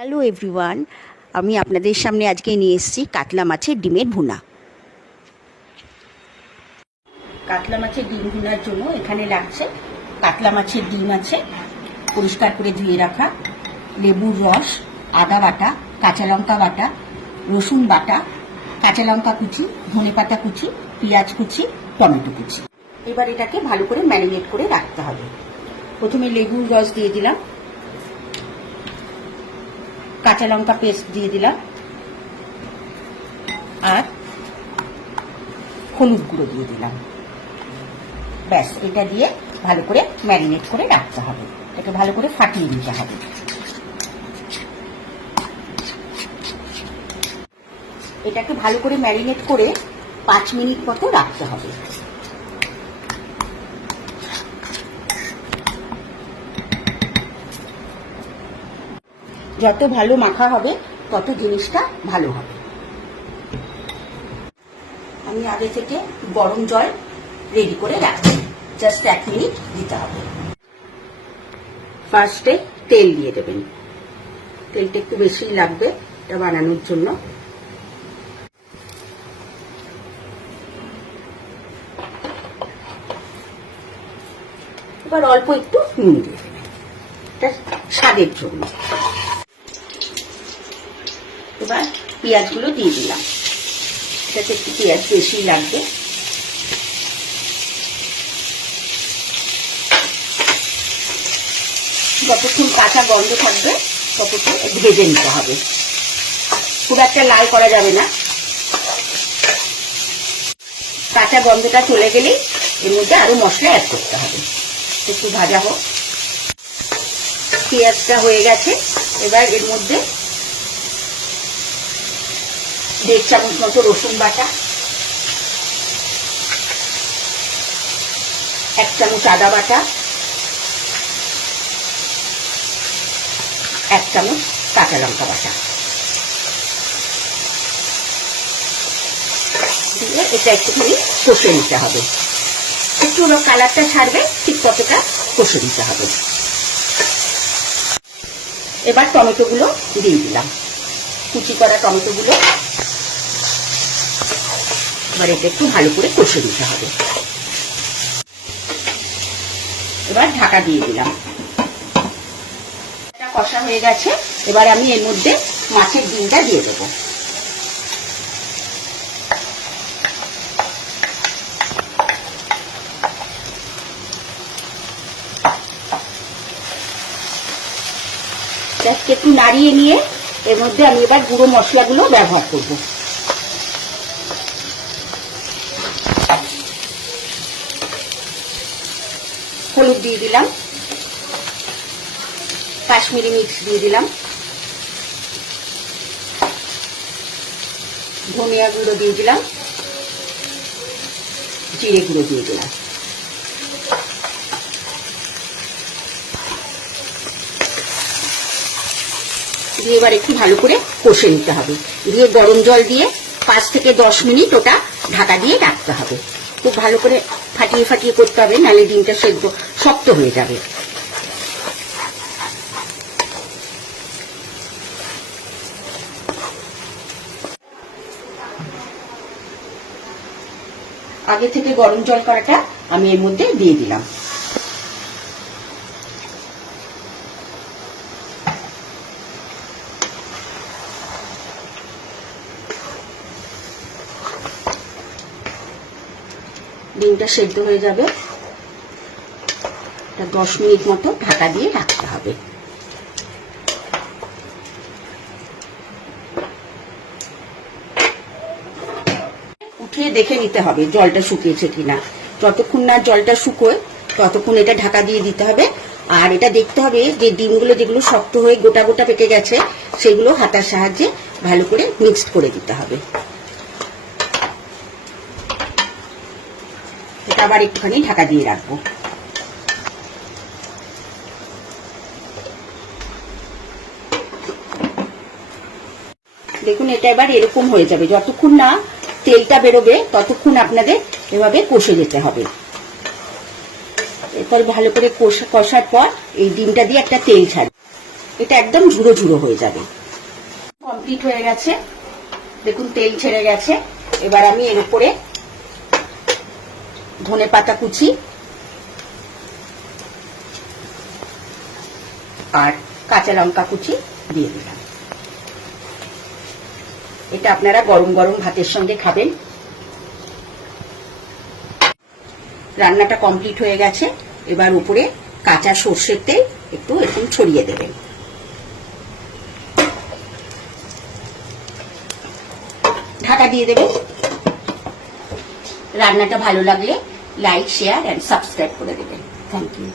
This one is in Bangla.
হ্যালো এভরিওয়ান, আমি আপনাদের সামনে আজকে নিয়ে এসেছি কাতলা মাছের ডিমের ভুনা। কাতলা মাছের ডিম ভুনার জন্য এখানে লাগছে কাতলা মাছের ডিম আছে পরিষ্কার করে ধুয়ে রাখা, লেবুর রস, আদা বাটা, কাঁচা লঙ্কা বাটা, রসুন বাটা, কাঁচা লঙ্কা কুচি, ধনেপাতা কুচি, পেঁয়াজ কুচি, টমেটো কুচি। এবার এটাকে ভালো করে ম্যারিনেট করে রাখতে হবে। প্রথমে লেবুর রস দিয়ে দিলাম, কাঁচা লঙ্কা পেস্ট দিয়ে দিলাম আর হলুদ গুঁড়ো দিয়ে দিলাম। ব্যাস, এটা দিয়ে ভালো করে ম্যারিনেট করে রাখতে হবে। এটাকে ভালো করে ফাটিয়ে নিতে হবে। এটাকে ভালো করে ম্যারিনেট করে 5 মিনিট মতো রাখতে হবে। যত ভালো মাখা হবে তত জিনিসটা ভালো হবে। আমি আগে থেকে গরম জল রেডি করে রাখছি, জাস্ট 1 মিনিট দিতে হবে। ফার্স্টে তেল দিয়ে দেবেন, তেলটা একটু বেশি লাগবে এটা বানানোর জন্য। এবার অল্প একটু নুন দিয়ে দেবেন, এটা স্বাদের জন্য। এবার পেঁয়াজগুলো দিয়ে দিলাম, এটাতে একটু পেঁয়াজ বেশি লাগবে। যতক্ষণ কাঁচা গন্ধ থাকবে ততক্ষণ ভেজে নিতে হবে, খুব একটা লাল করা যাবে না। কাঁচা গন্ধটা চলে গেলেই এর মধ্যে আরো মশলা অ্যাড করতে হবে। একটু ভাজা হোক। পেঁয়াজটা হয়ে গেছে, এবার এর মধ্যে 1.5 চামচ মতো রসুন বাটা, 1 চামচ আদা বাটা, 1 চামচ কাঁচা লঙ্কা বাটা দিয়ে এটা একটুখানি কষে নিতে হবে। একটু কালারটা ছাড়বে ঠিক ততটা কষে নিতে হবে। এবার টমেটোগুলো দিয়ে দিলাম, কুচি করা টমেটোগুলো। এবার এটা একটু ভালো করে কষে নিতে হবে। এবার ঢাকা দিয়ে দিলাম। এটা কষা হয়ে গেছে, এবার আমি এর মধ্যে মাছের ডিমটা দিয়ে দেবো। একটু নাড়িয়ে নিয়ে এর মধ্যে আমি এবার গুঁড়ো মশলাগুলো ব্যবহার করব। হলুদ দিয়ে দিলাম, কাশ্মীরি মির্চ দিয়ে দিলাম, ধনিয়া গুঁড়ো দিয়ে দিলাম, জিরে গুঁড়ো দিয়ে দিলাম। দিয়ে এবার একটু ভালো করে কষে নিতে হবে। দিয়ে গরম জল দিয়ে 5 থেকে 10 মিনিট ওটা ঢাকা দিয়ে রাখতে হবে। খুব ভালো করে ফাটিয়ে ফাটিয়ে করতে হবে, নাহলে ডিমটা সেদ্ধ শক্ত হয়ে যাবে। আগে থেকে গরম জল করাটা আমি এর মধ্যে দিয়ে দিলাম। ডিমটা সেদ্ধ হয়ে যাবে, 10 মিনিট মতো ঢাকা দিয়ে রাখতে হবে। উঠিয়ে দেখে নিতে হবে জলটা শুকিয়েছে কিনা। যতক্ষণ না জলটা শুকোয় ততক্ষণ এটা ঢাকা দিয়ে দিতে হবে। আর এটা দেখতে হবে যে ডিমগুলো যেগুলো শক্ত হয়ে গোটা গোটা পেকে গেছে সেগুলো হাতার সাহায্যে ভালো করে মিক্সড করে দিতে হবে। এটা আবার একটুখানি ঢাকা দিয়ে রাখবো। দেখুন এটা এবার এরকম হয়ে যাবে। যতক্ষণ না তেলটা বেরোবে ততক্ষণ আপনাদের এভাবে কষে যেতে হবে। এরপর ভালো করে কষার পর এই ডিমটা দিয়ে একটা তেল ছাড়বে। এটা একদম ঝুড়ো ঝুড়ো হয়ে যাবে। কমপ্লিট হয়ে গেছে, দেখুন তেল ছেড়ে গেছে। এবার আমি এর উপরে ধনেপাতা কুচি আর কাঁচা লঙ্কা কুচি দিয়ে দিলাম। এটা আপনারা গরম গরম ভাতের সঙ্গে খাবেন। রান্নাটা কমপ্লিট হয়ে গেছে। এবার উপরে কাঁচা সর্ষের তেল একটু এরকম ছড়িয়ে দেবেন। ঢাকা দিয়ে দেবেন। রান্নাটা ভালো লাগলে লাইক, শেয়ার এন্ড সাবস্ক্রাইব করে দেবেন। Thank you.